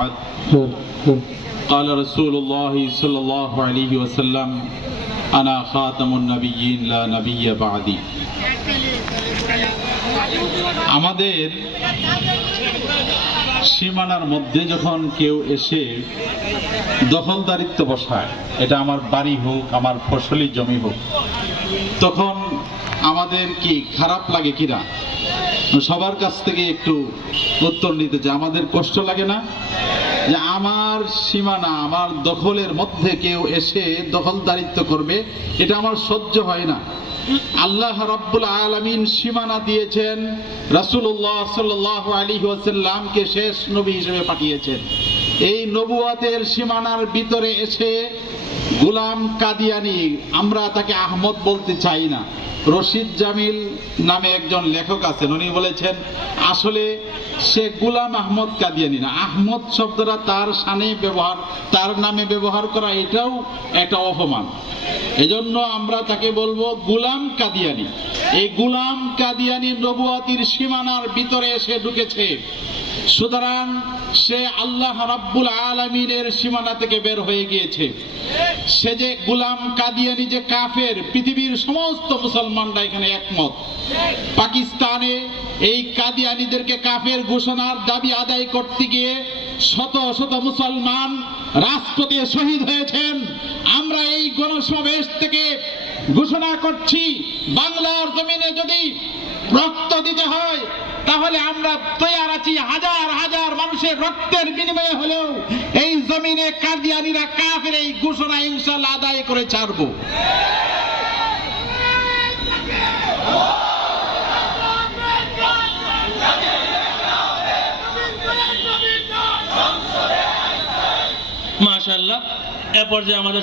بعد قال رسول الله صلى الله عليه وسلم أنا خاتم النبيين لا نبي بعدي আমাদের সীমানার মধ্যে যখন কেউ এসে দখলদারিত্ব বসায় এটা আমার বাড়ি হোক আমার ফসলি জমি হোক তখন আমাদের কি খারাপ লাগে কিনা সবার কাছ থেকে একটু উত্তর নিতে চাই। আমাদের কষ্ট লাগে না যে আমার সীমানা, আমার দখলের মধ্যে কেউ এসে দখলদারিত্ব করবে, এটা আমার সহ্য হয় না। আল্লাহ রাব্বুল আলামিন সীমানা দিয়েছেন, রাসূলুল্লাহ সাল্লাল্লাহু আলাইহি ওয়াসাল্লামকে শেষ নবী হিসেবে পাঠিয়েছেন। এই নবুয়াতের সীমানার ভিতরে এসে গুলাম কাদিয়ানি, আমরা তাকে আহমদ বলতে চাই না। রশিদ জামিল নামে একজন লেখক আছেন, উনি বলেছেন, আসলে সে গুলাম আহমদ কাদিয়ানি না। আহমদ শব্দটা তার সানে ব্যবহার, তার নামে ব্যবহার করা, এটাও একটা অপমান। এজন্য আমরা তাকে বলব গুলাম কাদিয়ানি। এই গুলাম কাদিয়ানি নবুয়াতির সীমানার ভিতরে এসে ঢুকেছে। সুতরাং সে আল্লাহ রাব্বুল আলমিনের সীমানা থেকে বের হয়ে গিয়েছে। সে যে গুলাম কাদিয়ানি, যে কাফের, পৃথিবীর সমস্ত মুসলমানরা এখানে একমত। পাকিস্তানে এই কাদিয়ানিদেরকে কাফের ঘোষণার দাবি আদায় করতে গিয়ে শত শত মুসলমান রাজপথে শহীদ হয়েছেন। আমরা এই গণসমাবেশ থেকে ঘোষণা করছি, বাংলার জমিনে যদি রক্ত দিতে হয়, তাহলে আমরা তৈয়ার আছি হাজার হাজার মানুষের রক্তের বিনিময়ে হলেও এই জমিনে কাদিয়ানিরা কাফের এই ঘোষণা ইনশাল্লাহ আদায় করে ছাড়বো। মাশাল্লাহ এ পর্যায়ে আমাদের